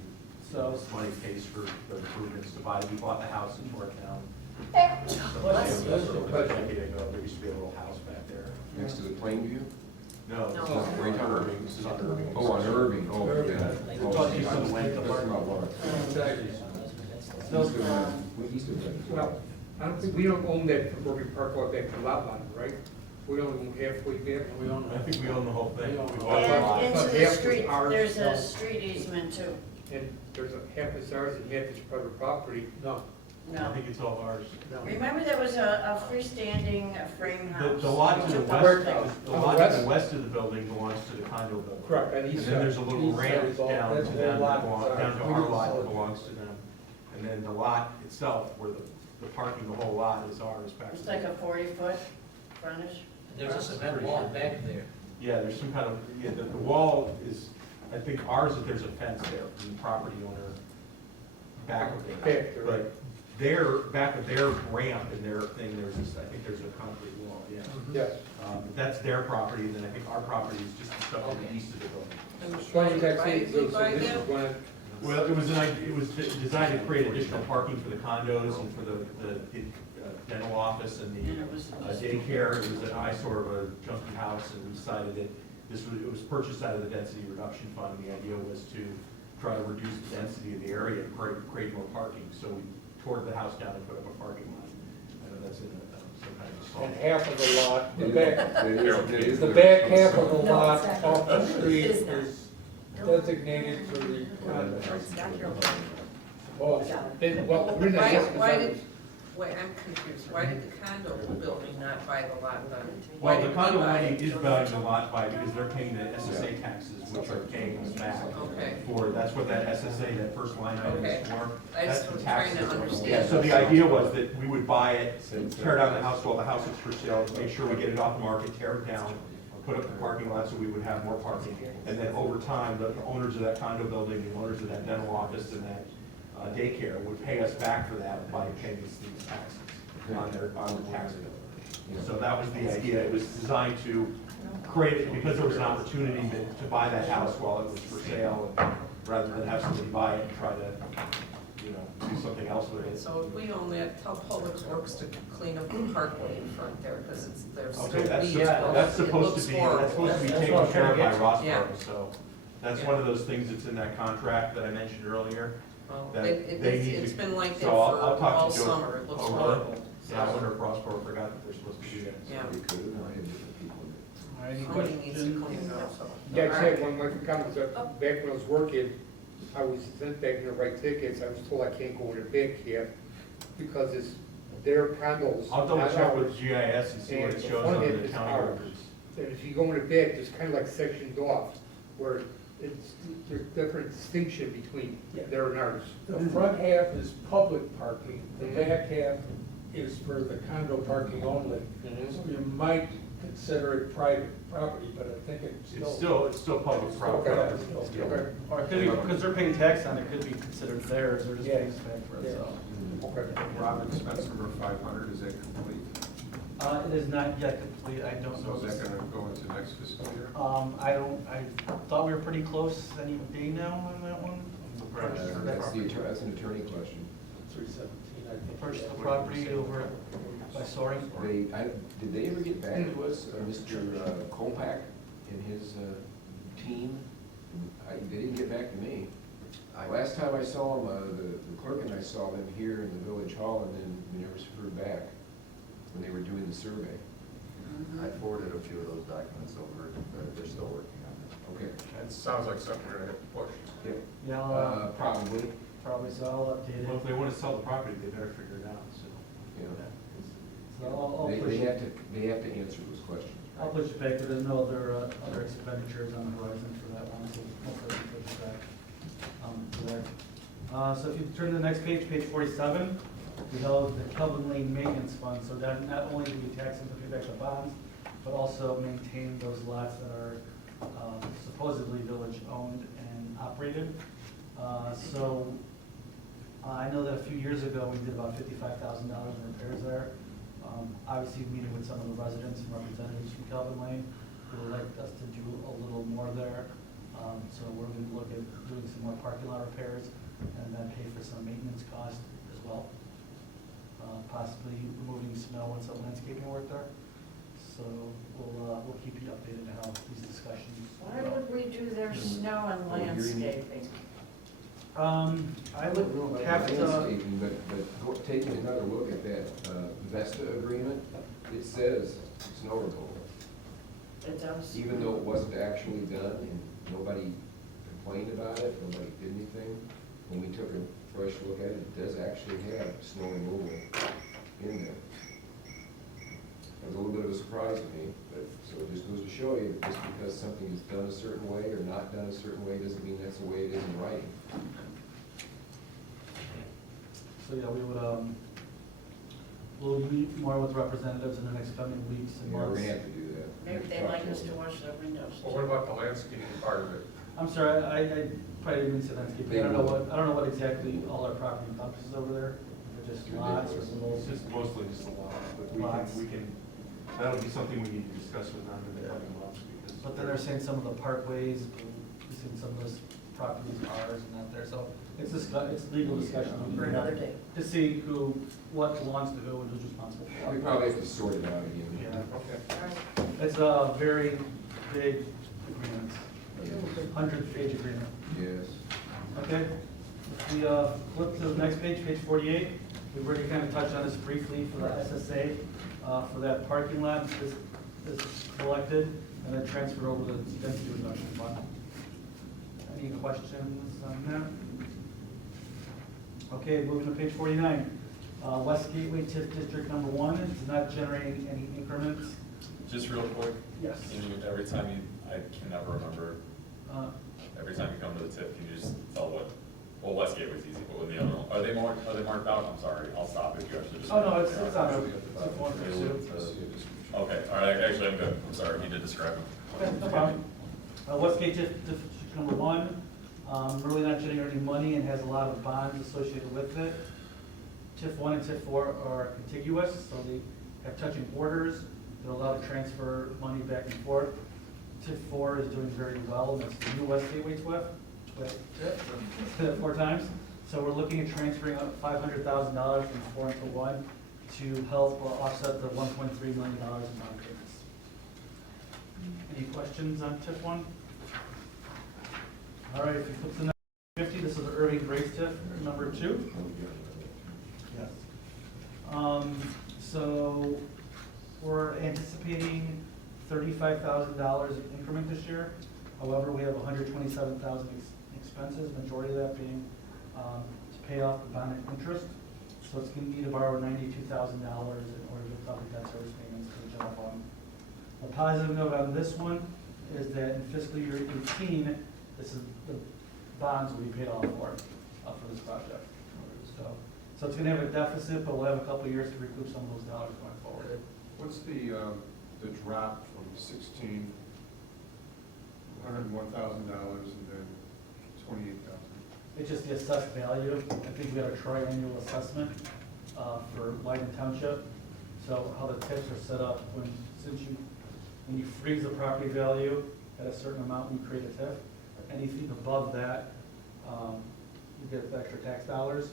So- this money pays for the improvements to buy. We bought the house and tore it down. Bless you. A decade ago, there used to be a little house back there. Next to the Plainview? No, this No. is Where you on talking? Irving, this is on Irving. Oh, on Irving, oh, Irving. yeah. Oh, Plus you see, I saw was the thinking Wendy's. about what? Exactly. East of Plainview. East of Plainview. Well, I don't think, we don't own that Irving Park lot back to lot line, right? We only own halfway back. We own I think we own the whole thing. We own We the bought the lot. And into But the half was street, ours. there's a street easement too. And there's a half is ours and half is private property. No, I No. think it's all ours. no. Remember there was a freestanding frame house? The lot to the Took west, everything. the lot to the west of the building belongs to the condo building. Correct, on And east then there's a side. little East side ramp is all- down to that's them, their that lot. belongs, down to We our didn't lot sell that it. belongs to them. And then the lot itself, where the parking, the whole lot is ours back. It's like a 40-foot frontage. There's a cement wall back there. Yeah, there's some kind of, yeah, the wall is, I think ours, is there's a fence there from the property owner back of Back there. there, right. But their, back of their ramp and their thing, there's this, I think there's a concrete wall, yeah. Yes. That's their property, and then I think our property is just the stuff to the east of the building. And Why why is that why saying, did so you buy this is them? one, Well, it was designed to create additional parking for the condos and for the dental office and And the it was. daycare. It was an eyesore of a junky house, and we decided that it was purchased out of the density reduction fund. The idea was to try to reduce the density of the area and create more parking. So we tore the house down and put up a parking lot. I know that's in some kind of And salt. half of the lot, the It back, is- it is the there. back half of the No, lot it's not. off the street It is not. is designated for the condo. It's back here. Oh, then, well, the reason I asked is Why I did, was- wait, I'm confused, why did the condo building not buy the lot then? Well, Why the did condo we buy money it? is valued a lot by, because they're paying the SSA taxes, which are paying us back. Okay. For, that's what that SSA, that first line item Okay. is for. I That's just the was trying to taxes. understand. Yeah, so the idea was that we would buy it, tear down the house while the house is for sale, make sure we get it off the market, tear it down, put up the parking lot so we would have more parking. And then over time, the owners of that condo building, the owners of that dental office and that daycare would pay us back for that by paying us these taxes on the tax bill. So that was the idea. It was designed to create it because there was an opportunity to buy that house while it was for sale, and rather than have somebody buy it and try to, do something else with it. So if we own that, tell Public Works to clean up the parkway in front there, because it's, there's Okay, still that's, vehicles. that's It supposed looks to be, horrible. that's supposed to be That's taken what I'm care of by trying to Yeah. Rossborough, so that's Yeah. one of those things that's in that contract that I mentioned earlier. Well, that it- they it's- need it's to- been like that so for I'll talk to all Joe. summer, it looks Oh, really? horrible. Yeah, I wonder if Rossborough forgot that they're supposed to do that. Yeah. We could have hired different people. All right, any Somebody needs to questions? clean it up, so. Yeah, I All said, right. when my comments, back when I was working, I was sent back to write tickets, I was told I can't go in the back here, because it's their condos. I'll double not check ours. with GIS and see what it And shows one on end the is county ours. records. And if you go in the back, it's kind of like sectioned off, where it's, there's different distinction between Yeah. their and ours. the front half is public parking, the back half is for the condo parking only. Mhm. So you might consider it private property, but I think it's It's still public property. Okay. Okay. Or it could be, because they're paying tax on it, could be considered theirs, they're just paying Yes. back for it, Yes. so. Okay. Robert, expense number 500, is that complete? It is not yet complete, I don't know. So is that gonna go into next fiscal year? I thought we were pretty close any day now on that one. That's an attorney question. 317, I think. Purchase the property over by Soaring. Did they ever get back to us, Mr. Kolpak and his team? They didn't get back to me. Last time I saw them, the clerk and I saw them here in the village hall, and then we never heard back when they were doing the survey. I forwarded a few of those documents over, they're still working on it. Okay. It sounds like something we're gonna have to push. Yep. Yeah, Probably, probably, so I'll update Well, it. if they want to sell the property, they better figure it out, so. yeah. So I'll push They it. have to answer those questions. I'll push it back, but there's no other expenditures on the horizon for that one, so hopefully we can push it back. To there. So if you turn to the next page, page 47, we held the Kelvin Lane Maintenance Fund, so that not only do we tax and pay back the bonds, but also maintain those lots that are supposedly village-owned and operated. So I know that a few years ago, we did about $55,000 in repairs there. Obviously, meeting with some of the residents and representatives from Kelvin Lane, who would like us to do a little more there. So we're going to look at doing some more parking lot repairs and then pay for some maintenance costs as well. Possibly removing snow and some landscaping work there. So we'll keep you updated on how these discussions Why go. would we do their snow and landscaping? I would have to, Landscaping, but taking another look at that Vesta agreement, it says snow removal. It does. Even though it wasn't actually done and nobody complained about it, nobody did anything, when we took a fresh look at it, it does actually have snow removal in there. It was a little bit of a surprise to me, but, so it just goes to show you, that just because something is done a certain way or not done a certain way, doesn't mean that's the way it is in writing. so yeah, we would, we'll meet more with representatives in the next coming weeks and Yeah, we're months. gonna have to do that. Maybe they'd like us to wash their windows. Well, what about the landscaping part of it? I'm sorry, I probably didn't say landscaping. I don't know what exactly all our property encompasses over there. If it's just lots or some little. It's just mostly just a lot, but Lots. we can, that'll be something we need to discuss with them in the coming months, because. But then they're saying some of the parkways, we're seeing some of those properties are ours and not there, so it's legal discussion. For another day. To see what belongs to who and who's responsible for We what. probably have to sort it out again. Yeah, Okay. All right. it's a very big agreement, Yes. 100-page agreement. Yes. Okay, if we flip to the next page, page 48, we've already kind of touched on this briefly for the SSA, for that parking lot, this is collected and then transferred over to the density reduction fund. Any questions on that? Okay, moving to page 49. West Gateway TIF District number 1 is not generating any increments. Just real quick. Yes. Every time I can never remember, every time you come to the tip, can you just tell well, West Gateway's easy, but with the other one, are they marked out? I'm sorry, I'll stop if you actually just. Oh, no, it's on there. It's a form for Sue. Okay, all right, actually, I'm good, I'm sorry, you did describe them. Okay, no problem. Westgate TIF District number 1, really not generating money and has a lot of bonds associated with it. TIF 1 and TIF 4 are contiguous, so they have touching borders. They're allowed to transfer money back and forth. TIF 4 is doing very well, and it's the new West Gateway TIF, 4 times. So we're looking at transferring up $500,000 from 4 into 1 to help offset the $1.3 million in bond payments. Any questions on TIF 1? All right, if you flip to number 50, this is the Irving Grace TIF number 2. Yes. So we're anticipating $35,000 in increment this year. However, we have $127,000 expenses, majority of that being to pay off the bond interest. So it's going to need to borrow $92,000 in order to cover debt service payments to the general fund. A positive note on this one is that in fiscal year 18, this is the bonds will be paid off for this project. So it's going to have a deficit, but we'll have a couple of years to recoup some of those dollars going forward. What's the the drop from $1,101,000 and then $28,000. It's just the assessed value. I think we got a triannual assessment for Leiden Township. So how the TIFs are set up, when you freeze the property value at a certain amount, you create a TIF. Anything above that, you get the extra tax dollars.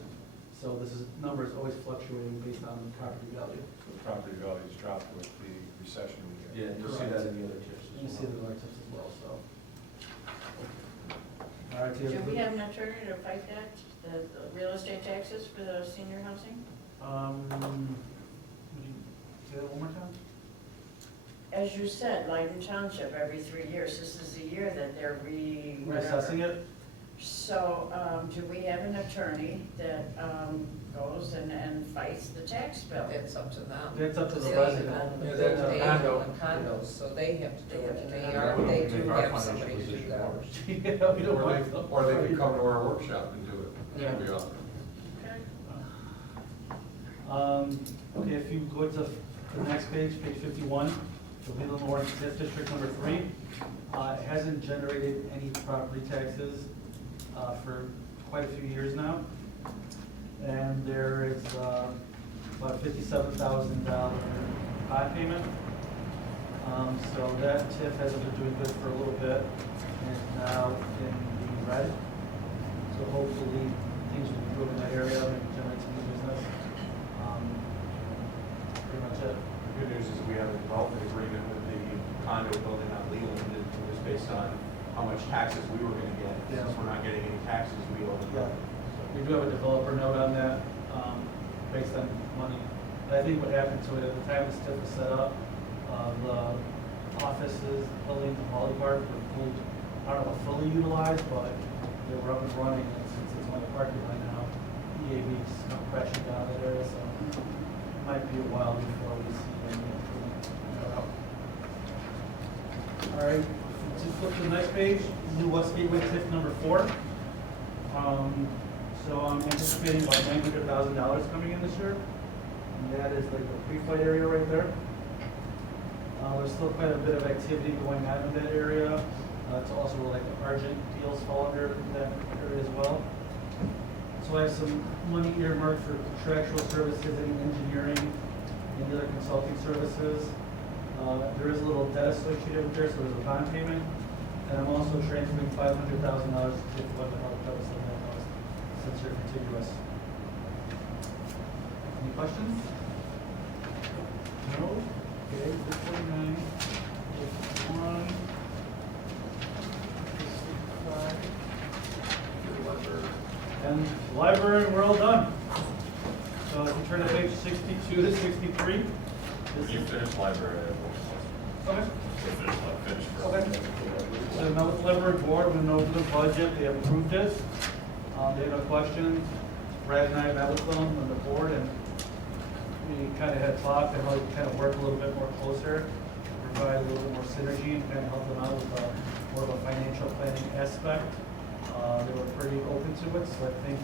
So number is always fluctuating based on the property value. The property values dropped with the recession we had. Yeah, you'll see that in the other tiers You as see the well. other TIFs as well, so. All right, Do we have an attorney to fight that, the real estate taxes for the senior housing? Would you say that one more time? As you said, Leiden Township, every 3 years, this is the year that they're Reassessing it? So, do we have an attorney that goes and fights the tax bill? That's up to them. That's up to the They resident. own- Yeah, They that's a own condo. condos, so they have to do it, and That they would do make our have financial somebody to do position that. worse. Yeah, we don't want to. Or they could come to our workshop and do it. Yeah. We offer. Okay, if you go to the next page, page 51, the Leland Lawrence TIF District number 3, it hasn't generated any property taxes for quite a few years now. And there is about $57,000 bond payment. So that TIF hasn't been doing good for a little bit, and it's now in the red. So hopefully things will improve in that area and generate some new business. Pretty much it. The good news is we have a development agreement with the condo building on Leland, and it was based on how much taxes we were gonna get. Yeah. Since we're not getting any taxes, we owe the Yeah, building. we do have a developer note on that, based on money. But I think what happened to it, at the time this TIF was set up, the offices, buildings, and Holly Park were fully, I don't know, fully utilized, but they were up and running, and since it's on the parking lot now, EAV's crashing down that area, so it might be a while before we see any improvement in that route. All right, to flip to the next page, new West Gateway TIF number 4. So I'm anticipating about $900,000 coming in this year. And that is like the pre-flight area right there. There's still quite a bit of activity going on in that area. It's also where like the Argent deals fall under that area as well. So I have some money earmarked for contractual services, any engineering, and other consulting services. There is a little debt associated with there, so there's a bond payment. And I'm also transferring $500,000 to the Weather Health Purpose of that house, since they're contiguous. Any questions? No? Okay, 49, 51, 65. And library, we're all done. So if you turn to page 62 to 63. When you finish library, I have one Okay. question. Finish for. Okay. So now with the library board, we know the budget, they approved it. They have no questions. Brad and I met with them on the board, and we kind of had talked and how we kind of work a little bit more closer, provide a little bit more synergy and kind of help them out with more of a financial planning aspect. They were pretty open to it, so I think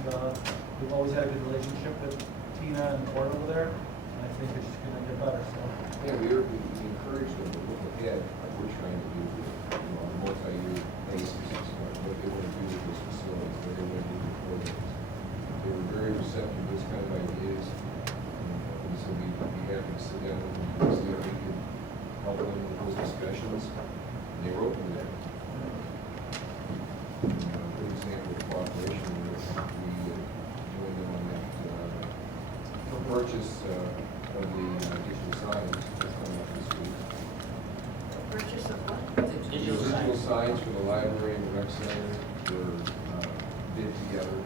we've always had a good relationship with Tina and the board over there, and I think it's just gonna get better, so. Yeah, we encourage them to look ahead, like we're trying to do, on a multi-year basis, what they want to do with those facilities, what they want to do with programs. They were very receptive to those kind of ideas, and so we'd be happy to sit down with them and see if we could help them with those discussions, and they were open to that. A good example of cooperation, we joined them on that purchase of the digital signs that's coming up this week. Purchase of what? Digital Signs for the library and the rec center were bid together.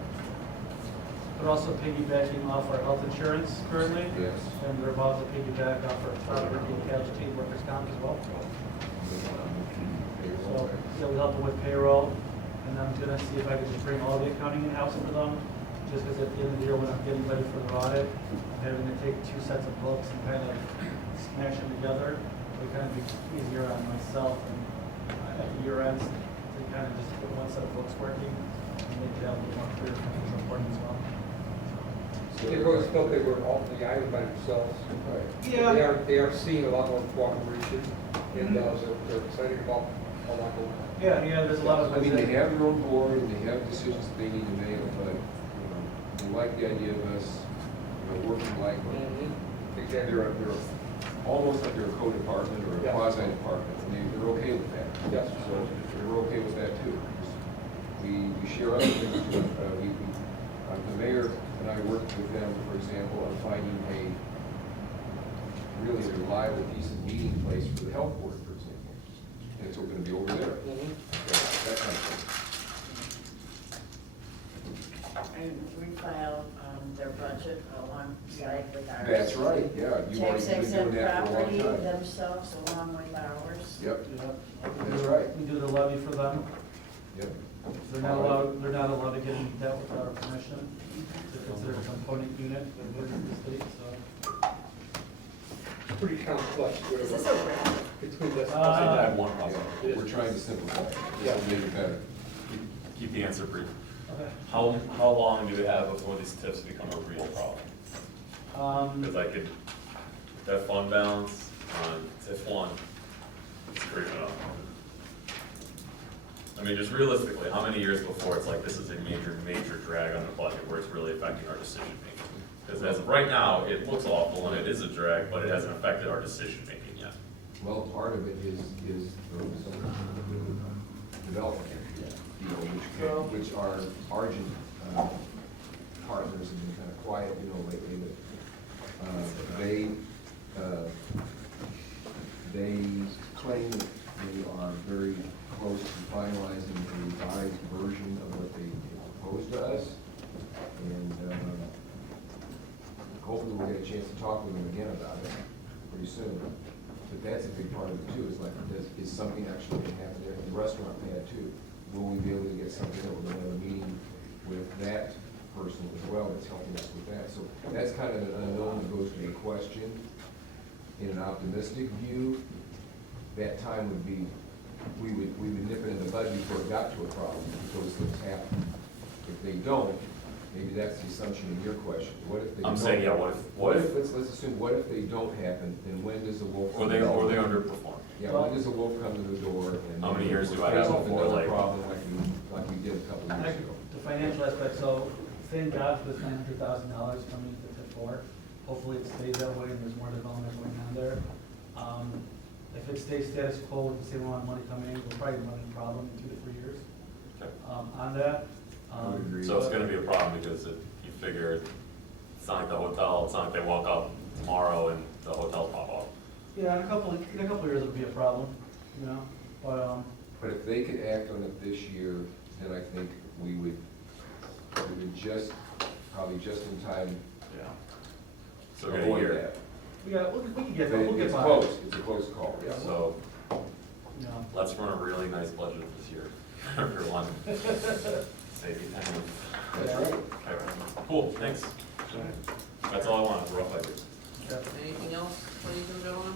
They're also piggybacking off our health insurance currently. Yes. And they're about to piggyback off our property and casualty workers' comp as well. So, yeah, we help them with payroll, and I'm gonna see if I can just bring all the accounting in-house for them, just because at the end of the year, when I'm getting ready for the audit, I'm having to take 2 sets of books and kind of smash them together. It kind of be easier on myself and at the year ends to kind of just put one set of books working, and make it have a little more clear financial reporting as well. So They've always felt they were off the island by themselves. Right. Yeah. They are seeing a lot more cooperation, and they're excited about a lot going on. Yeah, there's a lot of. I mean, they have their own board, and they have decisions that they need to make, but, you know, they like the idea of us, you know, working like, Exactly. they're almost like they're a co-department or a Yeah. quasi-department, and they're okay with that. Yes. So we're okay with that too. We share other things too. The mayor and I worked with them, for example, on finding a really reliable, decent meeting place for the health board, for example. And it's going to be over there. That kind of thing. And we filed, their budget alongside with ours. That's right, yeah. You've already Tax been exempt doing that for a long property time. themselves along with ours. Yep, Yeah. That's right. We do the levy for them. yep. They're not allowed to get into debt without our permission. They're considered a component unit within the state, so. It's pretty complex, Is this whatever. a wrap? Between this. I'll say that one problem. Yeah, we're trying to simplify it. Yeah. Make it better. Keep the answer brief. Okay. How long do we have before these tips become a real problem? Because I could, that fund balance on TIF one, it's creeping up. I mean, just realistically, how many years before it's like, this is a major drag on the budget where it's really affecting our decision making? Because as of right now, it looks awful and it is a drag, but it hasn't affected our decision making yet. Well, part of it is those development, you know, which are Argent partners have been kind of quiet, you know, lately, but they claim that they are very close to finalizing a revised version of what they proposed to us. And hopefully we'll get a chance to talk with them again about it pretty soon. But that's a big part of it too, is like, is something actually going to happen there? The restaurant pad too. Will we be able to get something that we're going to have a meeting with that person as well that's helping us with that? So that's kind of an unknown that goes to a question. In an optimistic view, that time would be, we would nip it in the budget before it got to a problem, before those things happen. If they don't, maybe that's the assumption in your question. What if they don't? I'm saying, yeah, what if, Let's assume, what if they don't happen, then when does the wolf? or they underperform? Yeah, when does the wolf come to the door? And How many years do I face have off before, another like- problem like we did a couple of years ago? The financial aspect, so thank God for this $900,000 coming to TIF 4. Hopefully it stays that way and there's more development going on there. If it stays status quo with the same amount of money coming in, we'll probably run into a problem in 2 to 3 years. Okay. On that. I would agree. So it's gonna be a problem because if you figure, it's not like the hotel, it's not like they walk up tomorrow and the hotels pop up. Yeah, in a couple of years it'll be a problem, you know, But if they could act on it this year, then I think we would just, probably just in time, Yeah. So we're gonna avoid hear. that. we can get But there, we'll get it's by. close, it's a close call, yeah. So You know. let's run a really nice budget this year, everyone. Save you time. That's right. Okay, cool, thanks. That's all I wanted, rough idea. Okay. Anything else, ladies and gentlemen?